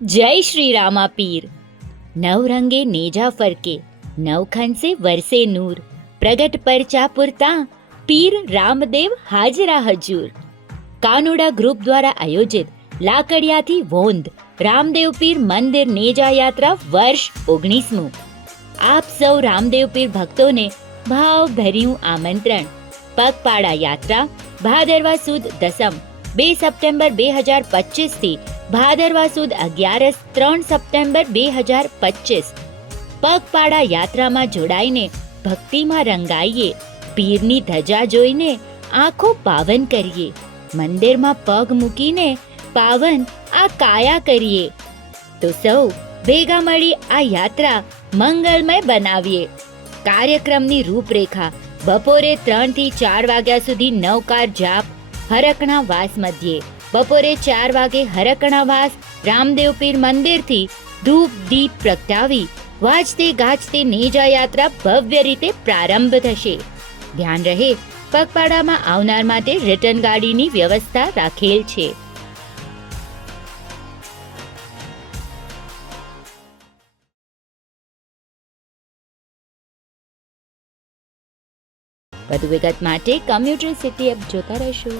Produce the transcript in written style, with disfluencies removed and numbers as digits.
जय श्री रामा पीर। नव रंगे नेजा फरके, नवखन से वरसे नूर, प्रगट परचा पुरता पीर रामदेव हाजरा हजूर। કાનોડા ગ્રુપ દ્વારા આયોજિત લાકડિયાથી વોંધ રામદેવ પીર મંદિર નેજા યાત્રા વર્ષ 19મું। આપ સૌ રામદેવ પીર ભક્તોને ભાવભર્યું આમંત્રણ। પગપાળા યાત્રા ભાદરવા સુદ દસમ 2 સપ્ટેમ્બર 2025 થી ભાદરવા સુદ 11 3 સપ્ટેમ્બર 2025। પગપાળા યાત્રામાં જોડાઈને ભક્તિમાં રંગાઈએ, પીરની ધજા જોઈને આંખો પાવન કરીએ, મંદિરમાં પગ મૂકીને પાવન આ કાયા કરીએ। તો સૌ ભેગા મળી આ યાત્રા મંગલમય બનાવીએ। કાર્યક્રમની રૂપરેખા બપોરે 3 થી 4 વાગ્યા સુધી નવકાર જાપ હરકણા વાસ મધ્યે, બપોરે 4 વાગે હરકણા વાસ રામદેવ પીર મંદિરથી ધૂપ દીપ પ્રગટાવી વાજતે ગાજતે નેજા યાત્રા ભવ્ય રીતે પ્રારંભ થશે। ધ્યાન રહે, પગપાળામાં આવનાર માટે રિટર્ન ગાડીની વ્યવસ્થા રાખેલ છે। વધુ વિગત માટે કમ્યુટર સિટી એપ જોતા રહેશો।